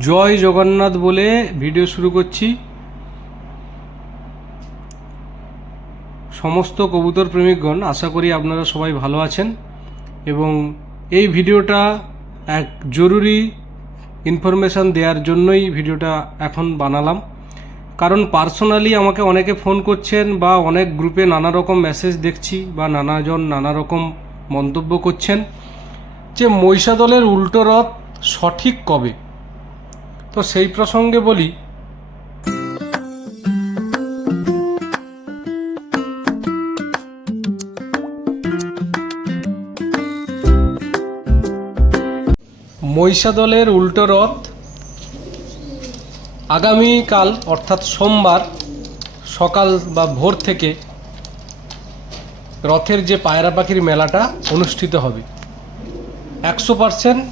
জয় জগন্নাথ বলে ভিডিও শুরু করছি। সমস্ত কবুতর প্রেমিকগণ, আশা করি আপনারা সবাই ভালো আছেন এবং এই ভিডিওটা এক জরুরি ইনফরমেশান দেওয়ার জন্যই ভিডিওটা এখন বানালাম। কারণ পার্সোনালি আমাকে অনেকে ফোন করছেন বা অনেক গ্রুপে নানা রকম মেসেজ দেখছি বা নানাজন নানা রকম মন্তব্য করছেন যে মহিষাদলের উল্টো রথ সঠিক কবে? তো সেই প্রসঙ্গে বলি। মহিষাদলের উল্টো রথ আগামীকাল, অর্থাৎ সোমবার, সকাল বা ভোর থেকে রথের যে পায়রা পাখির মেলাটা অনুষ্ঠিত হবে। একশো পারসেন্ট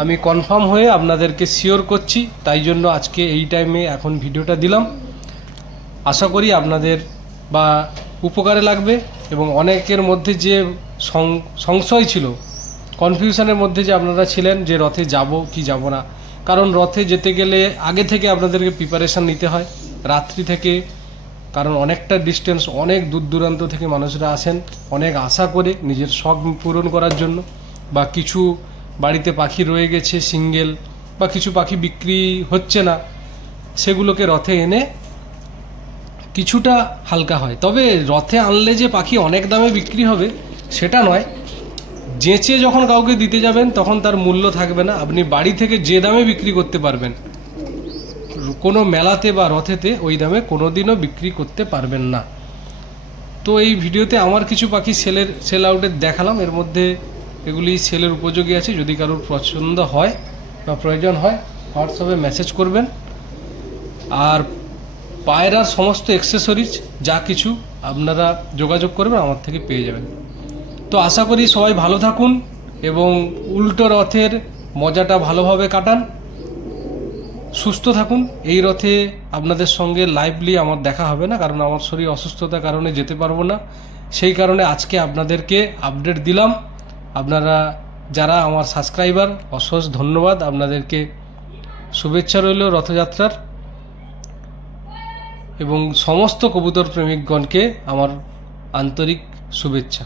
আমি কনফার্ম হয়ে আপনাদেরকে শিওর করছি, তাই জন্য আজকে এই টাইমে এখন ভিডিওটা দিলাম। আশা করি আপনাদের বা উপকারে লাগবে এবং অনেকের মধ্যে যে সংশয় ছিল কনফিউশনের মধ্যে যে আপনারা ছিলেন যে রথে যাব কি যাব না। কারণ রথে যেতে গেলে আগে থেকে আপনাদেরকে প্রিপারেশান নিতে হয়, রাত্রি থেকে, কারণ অনেকটা ডিস্টেন্স অনেক দূর দূরান্ত থেকে মানুষরা আসেন, অনেক আশা করে নিজের শখ পূরণ করার জন্য বা কিছু বাড়িতে পাখি রয়ে গেছে, সিঙ্গেল, বা কিছু পাখি বিক্রি হচ্ছে না, সেগুলোকে রথে এনে কিছুটা হালকা হয়। তবে রথে আনলে যে পাখি অনেক দামে বিক্রি হবে, সেটা নয়। যেচে যখন কাউকে দিতে যাবেন, তখন তার মূল্য থাকবে না। আপনি বাড়ি থেকে যে দামে বিক্রি করতে পারবেন, কোনো মেলাতে বা রথেতে ওই দামে কোনো দিনও বিক্রি করতে পারবেন না। তো এই ভিডিওতে আমার কিছু পাখি সেলের সেল আউটের দেখালাম। এর মধ্যে এগুলি সেলের উপযোগী আছে, যদি কারোর পছন্দ হয় বা প্রয়োজন হয়, হোয়াটসঅ্যাপে মেসেজ করবেন। আর পায়রার সমস্ত অ্যাক্সেসরিজ যা কিছু আপনারা যোগাযোগ করবেন, আমার থেকে পেয়ে যাবেন। তো আশা করি সবাই ভালো থাকুন এবং উল্টো রথের মজাটা ভালোভাবে কাটান। সুস্থ থাকুন। এই রথে আপনাদের সঙ্গে লাইভলি আমার দেখা হবে না, কারণ আমার শরীর অসুস্থতার কারণে যেতে পারব না। সেই কারণে আজকে আপনাদেরকে আপডেট দিলাম। আপনারা যারা আমার সাবস্ক্রাইবার অশেষ ধন্যবাদ। আপনাদেরকে শুভেচ্ছা রইল রথযাত্রার। এবং সমস্ত কবুতর প্রেমিকগণকে আমার আন্তরিক শুভেচ্ছা।